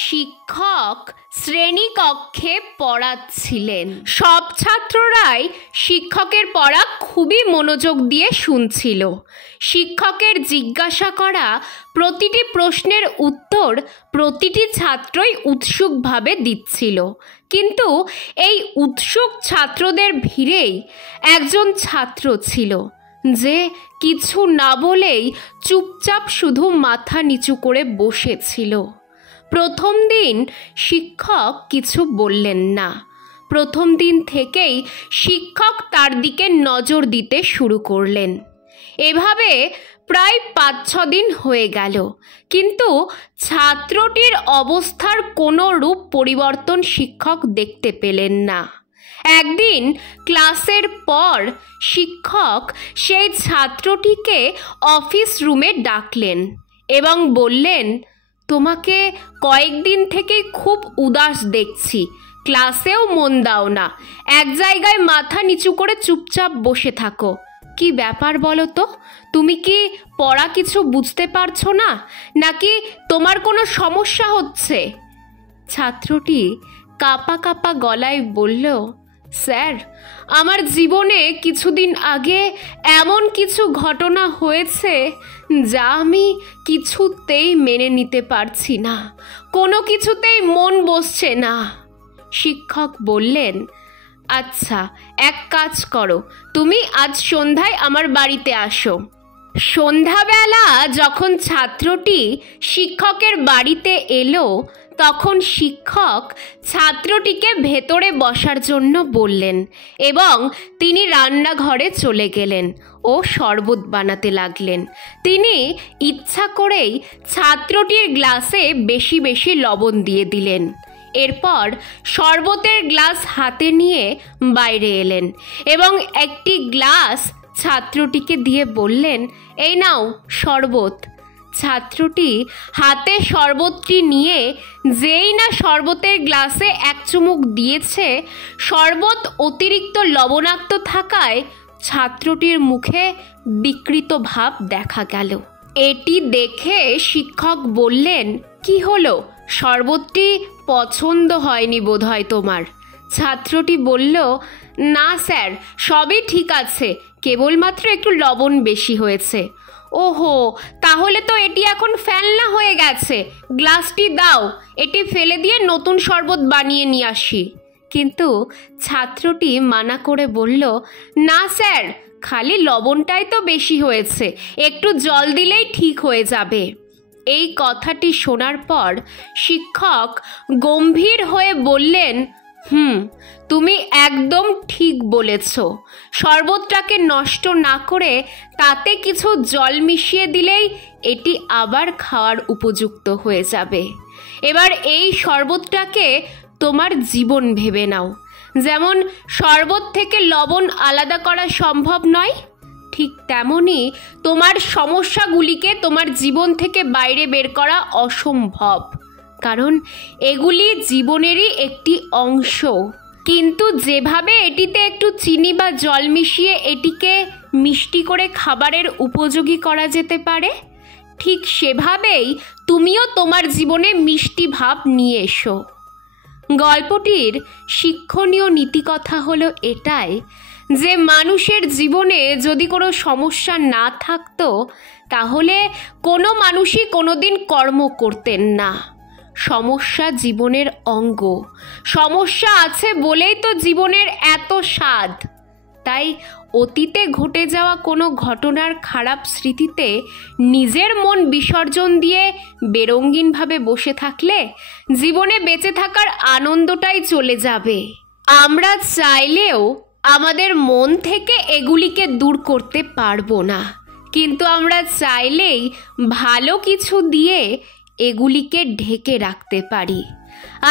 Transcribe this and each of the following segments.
শিক্ষক শ্রেণীকক্ষে পড়াচ্ছিলেন। সব ছাত্ররাই শিক্ষকের পড়া খুবই মনোযোগ দিয়ে শুনছিল। শিক্ষকের জিজ্ঞাসা করা প্রতিটি প্রশ্নের উত্তর প্রতিটি ছাত্রই উৎসুকভাবে দিচ্ছিল। কিন্তু এই উৎসুক ছাত্রদের ভিড়েই একজন ছাত্র ছিল যে কিছু না বলেই চুপচাপ শুধু মাথা নিচু করে বসেছিল। প্রথম দিন শিক্ষক কিছু বললেন না। প্রথম দিন থেকেই শিক্ষক তার দিকে নজর দিতে শুরু করলেন। এভাবে প্রায় ৫-৬ দিন হয়ে গেল, কিন্তু ছাত্রটির অবস্থার কোনো রূপ পরিবর্তন শিক্ষক দেখতে পেলেন না। একদিন ক্লাসের পর শিক্ষক সেই ছাত্রটিকে অফিস রুমে ডাকলেন এবং বললেন, তোমাকে কয়েকদিন থেকেই খুব উদাস দেখছি, ক্লাসেও মন দাও না, এক জায়গায় মাথা নিচু করে চুপচাপ বসে থাকো। কি ব্যাপার বলো তো? তুমি কি পড়া কিছু বুঝতে পারছো না, নাকি তোমার কোনো সমস্যা হচ্ছে? ছাত্রটি কাঁপা কাঁপা গলায় বলল, স্যার, আমার জীবনে কিছুদিন আগে এমন কিছু ঘটনা হয়েছে যা আমি কিছুতেই মেনে নিতে পারছি না, কোনো কিছুতেই মন বসছে না। শিক্ষক বললেন, আচ্ছা, এক কাজ করো, তুমি আজ সন্ধ্যায় আমার বাড়িতে আসো। সন্ধ্যাবেলা যখন ছাত্রটি শিক্ষকের বাড়িতে এলো, তখন শিক্ষক ছাত্রটিকে ভেতরে বসার জন্য বললেন এবং তিনি রান্নাঘরে চলে গেলেন ও শরবত বানাতে লাগলেন। তিনি ইচ্ছা করেই ছাত্রটির গ্লাসে বেশি বেশি লবণ দিয়ে দিলেন। এরপর শরবতের গ্লাস হাতে নিয়ে বাইরে এলেন এবং একটি গ্লাস ছাত্রটিকে দিয়ে বললেন, এই নাও শরবত। ছাত্রটি হাতে শরবতটি নিয়ে যেই না শরবতের গ্লাসে এক চুমুক দিয়েছে, শরবত অতিরিক্ত লবণাক্ত থাকায় ছাত্রটির মুখে বিকৃত ভাব দেখা গেল। এটি দেখে শিক্ষক বললেন, কি হলো, শরবতটি পছন্দ হয়নি বোধহয় তোমার? ছাত্রটি বলল, না স্যার, সবই ঠিক আছে, কেবলমাত্র একটু লবণ বেশি হয়েছে। ওহো, তাহলে তো এটি এখন ফেলনা হয়ে গেছে, গ্লাসটি দাও, এটি ফেলে দিয়ে নতুন শরবত বানিয়ে নিয়ে আসি। কিন্তু ছাত্রটি মানা করে বলল, না স্যার, খালি লবণটাই তো বেশি হয়েছে, একটু জল দিলেই ঠিক হয়ে যাবে। এই কথাটি শোনার পর শিক্ষক গম্ভীর হয়ে বললেন, তুমি একদম ঠিক বলেছ, শরবতটাকে নষ্ট না করে তাতে কিছু জল মিশিয়ে দিলেই এটি আবার খাওয়ার উপযুক্ত হয়ে যাবে। এবার এই শরবতটাকে তোমার জীবন ভেবে নাও। যেমন শরবত থেকে লবণ আলাদা করা সম্ভব নয়, ঠিক তেমনি তোমার সমস্যাগুলিকে তোমার জীবন থেকে বাইরে বের করা অসম্ভব, কারণ এগুলি জীবনেরই একটি অংশ। কিন্তু যেভাবে এটিতে একটু চিনি বা জল মিশিয়ে এটিকে মিষ্টি করে খাবারের উপযোগী করা যেতে পারে, ঠিক সেভাবেই তুমিও তোমার জীবনে মিষ্টি ভাব নিয়ে এসো। গল্পটির শিক্ষণীয় নীতিকথা হলো এটাই যে মানুষের জীবনে যদি কোনো সমস্যা না থাকতো, তাহলে কোনো মানুষই কোনোদিন কর্ম করতেন না। সমস্যা জীবনের অঙ্গ, সমস্যা আছে বলেই তো জীবনের এত স্বাদ। তাই অতীতে ঘটে যাওয়া কোনো ঘটনার খারাপ স্মৃতিতে নিজের মন বিসর্জন দিয়ে বেরঙ্গিনভাবে বসে থাকলে জীবনে বেঁচে থাকার আনন্দটাই চলে যাবে। আমরা চাইলেও আমাদের মন থেকে এগুলিকে দূর করতে পারবো না, কিন্তু আমরা চাইলেই ভালো কিছু দিয়ে এগুলিকে ঢেকে রাখতে পারি।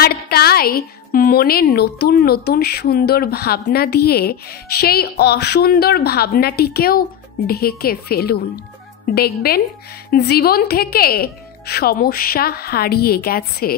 আর তাই মনে নতুন নতুন সুন্দর ভাবনা দিয়ে সেই অসুন্দর ভাবনাটিকেও ঢেকে ফেলুন। দেখবেন জীবন থেকে সমস্যা হারিয়ে গেছে।